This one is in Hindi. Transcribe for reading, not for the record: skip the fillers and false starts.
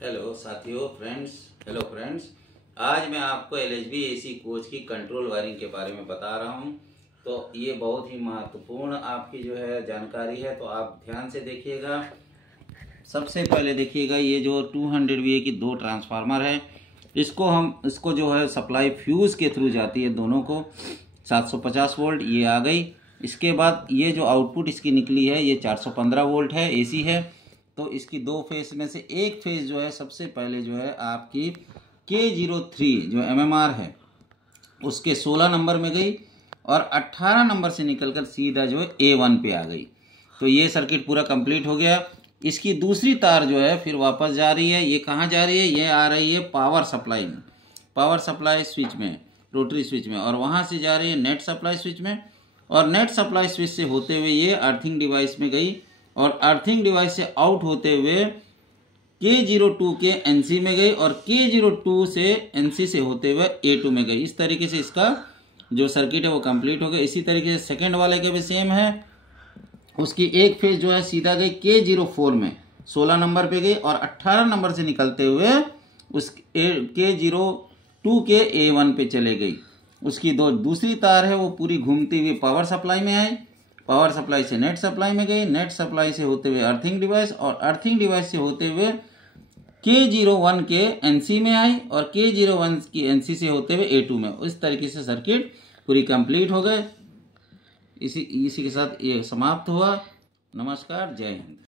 हेलो साथियों, हेलो फ्रेंड्स। आज मैं आपको एलएचबी एसी कोच की कंट्रोल वायरिंग के बारे में बता रहा हूं। तो ये बहुत ही महत्वपूर्ण आपकी जो है जानकारी है, तो आप ध्यान से देखिएगा। सबसे पहले देखिएगा, ये जो 200 VA की दो ट्रांसफार्मर है, इसको जो है सप्लाई फ्यूज़ के थ्रू जाती है दोनों को। 750 वोल्ट ये आ गई। इसके बाद ये जो आउटपुट इसकी निकली है ये 415 वोल्ट है, एसी है। तो इसकी दो फेस में से एक फेस जो है सबसे पहले जो है आपकी K03 जो MMR है उसके 16 नंबर में गई और 18 नंबर से निकलकर सीधा जो है A1 पे आ गई। तो ये सर्किट पूरा कंप्लीट हो गया। इसकी दूसरी तार जो है फिर वापस जा रही है। ये कहाँ जा रही है? ये आ रही है पावर सप्लाई में, पावर सप्लाई स्विच में, रोटरी स्विच में, और वहाँ से जा रही है नेट सप्लाई स्विच में, और नेट सप्लाई स्विच से होते हुए ये अर्थिंग डिवाइस में गई, और अर्थिंग डिवाइस से आउट होते हुए K02 के NC में गई, और K02 से NC से होते हुए A2 में गई। इस तरीके से इसका जो सर्किट है वो कंप्लीट हो गया। इसी तरीके से सेकंड वाले के भी सेम है। उसकी एक फेज जो है सीधा गई K04 में, 16 नंबर पे गई, और 18 नंबर से निकलते हुए उस K02 के A1 पे चले गई। उसकी दूसरी तार है वो पूरी घूमती हुई पावर सप्लाई में आई, पावर सप्लाई से नेट सप्लाई में गई, नेट सप्लाई से होते हुए अर्थिंग डिवाइस, और अर्थिंग डिवाइस से होते हुए K01 के NC में आई, और K01 की NC से होते हुए A2 में। इस तरीके से सर्किट पूरी कंप्लीट हो गए। इसी के साथ ये समाप्त हुआ। नमस्कार, जय हिंद।